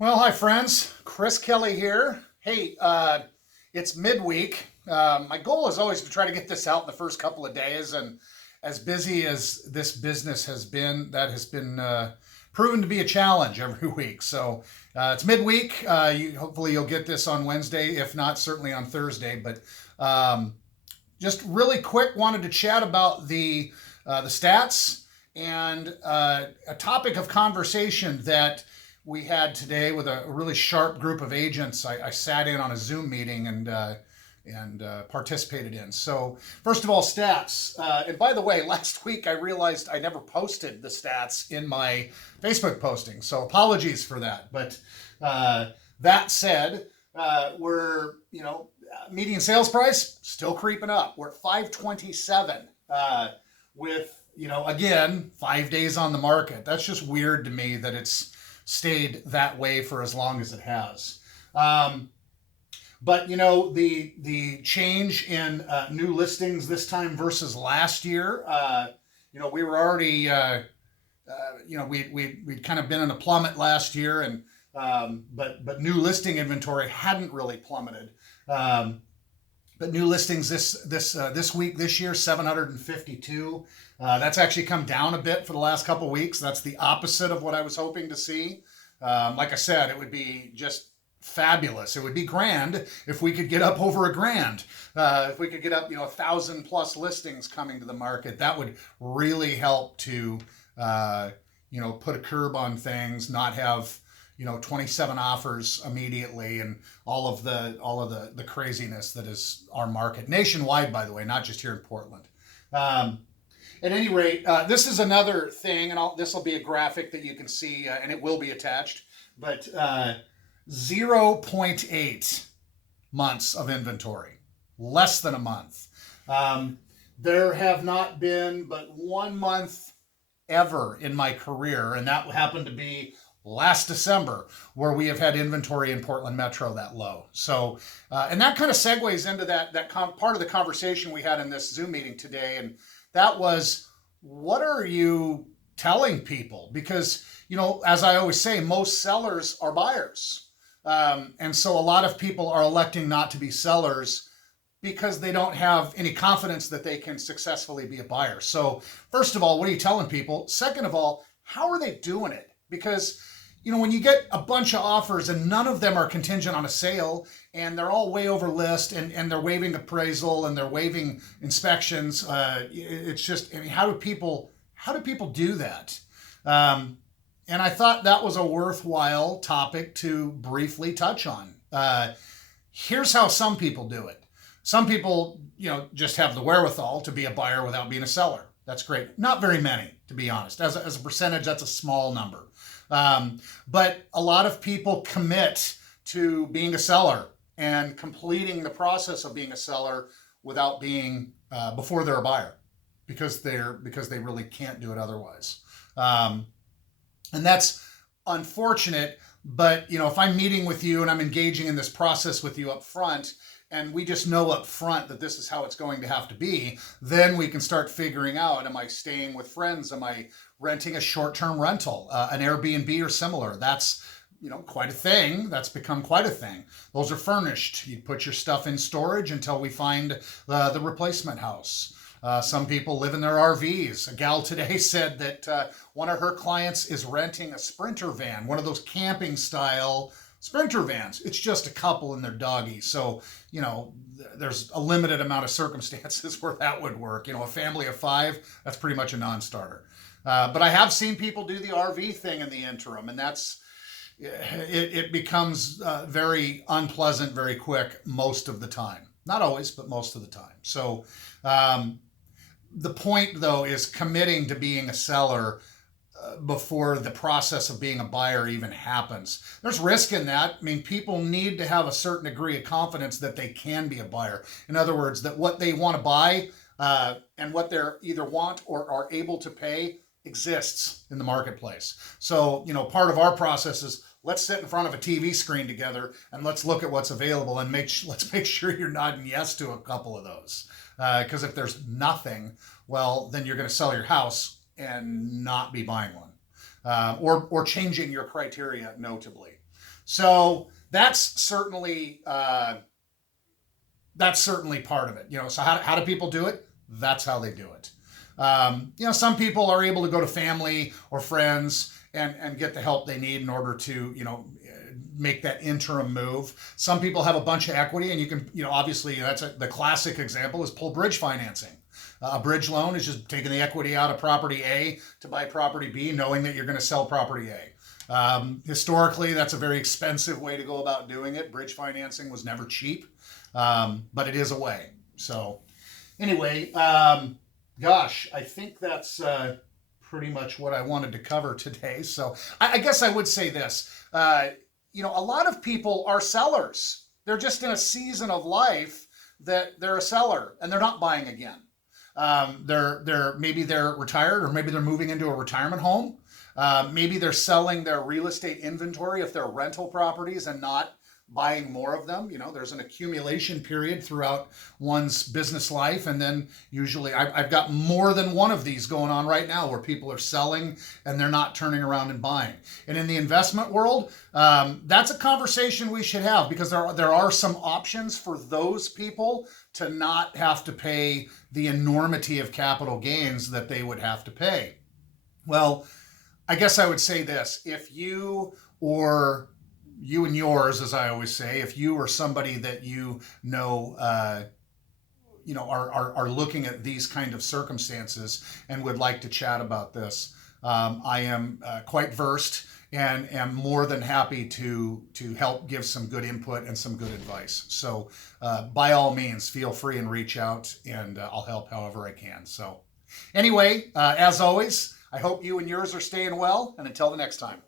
Well, hi friends. Chris Kelly here. Hey, it's midweek. My goal is always to try to get this out in the first couple of days, and as busy as this business has been, that has been proven to be a challenge every week. So it's midweek. Hopefully, you'll get this on Wednesday, if not, certainly on Thursday. But just really quick, wanted to chat about the stats and a topic of conversation that we had today with a really sharp group of agents. I sat in on a Zoom meeting and participated in. So first of all, stats. And by the way, last week I realized I never posted the stats in my Facebook posting. So apologies for that. But that said, we're median sales price still creeping up. We're at 527 with again 5 days on the market. That's just weird to me that it's stayed that way for as long as it has. But the change in new listings this time versus last year, we were already, we'd kind of been in a plummet last year, and but new listing inventory hadn't really plummeted. But new listings this week, this year, 752. That's actually come down a bit for the last couple of weeks. That's the opposite of what I was hoping to see. Like I said, it would be just fabulous. It would be grand if we could get up over a grand. If we could get up, 1,000+ listings coming to the market, that would really help to, put a curb on things, not have 27 offers immediately, and all of the craziness that is our market nationwide, by the way, not just here in Portland. At any rate, this is another thing, and this will be a graphic that you can see, and it will be attached, but 0.8 months of inventory, less than a month. There have not been but 1 month ever in my career, and that happened to be last December, where we have had inventory in Portland Metro that low. So, and that kind of segues into that part of the conversation we had in this Zoom meeting today, and that was, what are you telling people? Because, as I always say, most sellers are buyers. And so a lot of people are electing not to be sellers because they don't have any confidence that they can successfully be a buyer. So first of all, what are you telling people? Second of all, how are they doing it? Because when you get a bunch of offers and none of them are contingent on a sale, and they're all way over list, and they're waiving appraisal and they're waiving inspections, it's just, how do people do that? And I thought that was a worthwhile topic to briefly touch on. Here's how some people do it. Some people, just have the wherewithal to be a buyer without being a seller. That's great. Not very many, to be honest. As a percentage, that's a small number. But a lot of people commit to being a seller and completing the process of being a seller without being before they're a buyer, because they really can't do it otherwise. And that's unfortunate. But if I'm meeting with you and I'm engaging in this process with you up front, and we just know up front that this is how it's going to have to be, then we can start figuring out, am I staying with friends? Am I renting a short-term rental, an Airbnb or similar? That's, quite a thing. That's become quite a thing. Those are furnished. You put your stuff in storage until we find the replacement house. Some people live in their RVs. A gal today said that one of her clients is renting a Sprinter van, one of those camping style Sprinter vans. It's just a couple and their doggy. So, there's a limited amount of circumstances where that would work. A family of 5, that's pretty much a non-starter. But I have seen people do the RV thing in the interim, and it becomes very unpleasant very quick most of the time. Not always, but most of the time. So the point, though, is committing to being a seller before the process of being a buyer even happens. There's risk in that. I mean, people need to have a certain degree of confidence that they can be a buyer. In other words, that what they want to buy and what they're either want or are able to pay exists in the marketplace. So, part of our process is, let's sit in front of a TV screen together and let's look at what's available, and let's make sure you're nodding yes to a couple of those. Because if there's nothing, well, then you're going to sell your house and not be buying one, or changing your criteria notably. So that's certainly part of it. So how do people do it? That's how they do it. Some people are able to go to family or friends and get the help they need in order to, make that interim move. Some people have a bunch of equity, and you can, obviously the classic example is pull bridge financing. A bridge loan is just taking the equity out of property A to buy property B, knowing that you're going to sell property A. Historically, that's a very expensive way to go about doing it. Bridge financing was never cheap, but it is a way. So, anyway, gosh, I think that's pretty much what I wanted to cover today. So, I guess I would say this. A lot of people are sellers. They're just in a season of life that they're a seller and they're not buying again. Maybe they're retired, or maybe they're moving into a retirement home. Maybe they're selling their real estate inventory if they're rental properties and not buying more of them. There's an accumulation period throughout one's business life. And then usually I've got more than one of these going on right now where people are selling and they're not turning around and buying. And in the investment world, that's a conversation we should have, because there are some options for those people to not have to pay the enormity of capital gains that they would have to pay. Well, I guess I would say this: if you and yours, as I always say, if you or somebody that are looking at these kind of circumstances and would like to chat about this, I am quite versed and am more than happy to help give some good input and some good advice. So by all means, feel free and reach out, and I'll help however I can. So anyway, as always, I hope you and yours are staying well, and until the next time.